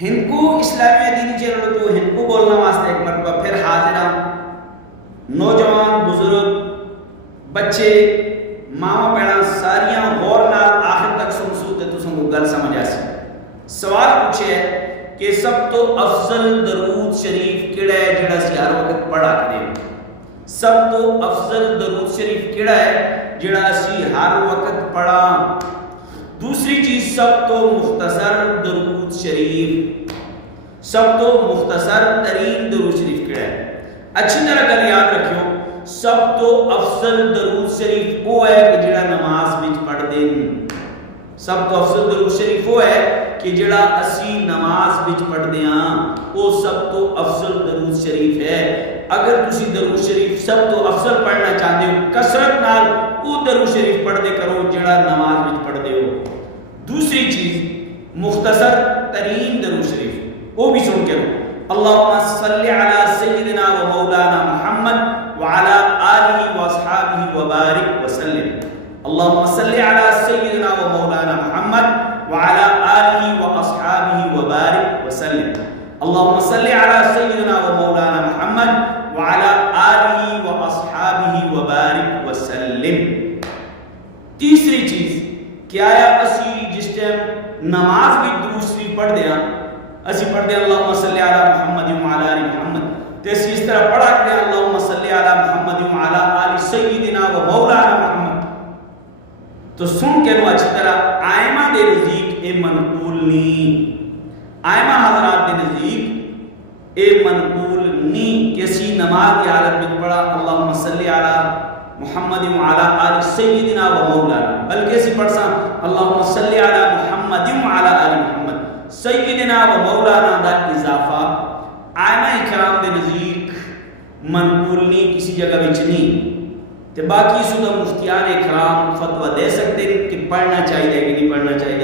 ہندکو اسلامی دینی چینل تو ہندکو بولنا واسطے ایک مرتبہ پھر حاضر ہوں، نوجوان بزرگ بچے ماما پیڑا ساریاں غور نال آخر تک سنسو تے تو سنگو گل سمجھ آسی۔ سوال پوچھے ہے کہ سب تو افضل درود شریف کیڑا ہے جڑا سی ہر وقت پڑھا کرے؟ سب تو افضل درود شریف کیڑا ہے جڑا سی ہر وقت پڑھا؟ دوسری چیز، سب تو مختصر درود شریف، سب تو مختصر ترین درود شریف کیڑا ہے؟ اچھی طرح گل یاد رکھیو، سب تو افضل درود شریف وہ ہے کہ جڑا نماز وچ پڑھ دین۔ سب تو افضل درود شریف وہ ہے کہ جڑا اسی نماز وچ پڑھ دیاں، وہ سب تو افضل درود شریف ہے۔ اگر تسی درود شریف سب تو افضل پڑھنا چاہتے ہو، کثرت نال وہ درود شریف پڑھ دے کرو جڑا نماز وچ پڑھ دے ہو۔ دوسری چیز، مختصر ترین درود شریف وہ بھی سن کے رہو، اللہم صلی علی سیدنا و مولانا محمد وعلی آلہ و اصحابہ وبارک وسلم۔ اللہم صلی علی سیدنا و مولانا محمد وعلی آلہ و اصحابہ وبارک وسلم۔ اللہم صلی علی سیدنا و مولانا محمد وعلی آلہ و اصحابہ وبارک وسلم۔ تیسری چیز کہ آیا اسی جس ٹائم نماز بھی درود شریف پڑھ دیا، اسی پڑھ دیا اللہم صلی علی محمد وعلی آل محمد، تو اسی اس طرح پڑھا کریں اللہم صلی علی محمد وعلی آل سیدنا و مولانا محمد، تو سن کے نو اچھی طرح آئمہ دے نزدیک اے منقول نہیں، آئمہ حضرات دے نزدیک اے منقول نہیں کہ اسی نماز کی حالت میں پڑھا اللہم صلی علی محمد وعلی آل سیدنا و مولانا، بلکہ اسی پڑھ سا اللہم صلی علی محمد وعلی آل محمد، سیدنا و مولانا دا اضافہ آئمہ کرام دے نزدیک منقول نہیں، کسی جگہ وچ نہیں۔ تے باقی سودہ مفتیان کرام فتوہ دے سکتے کہ پڑھنا چاہیے کہ نہیں پڑھنا چاہیے۔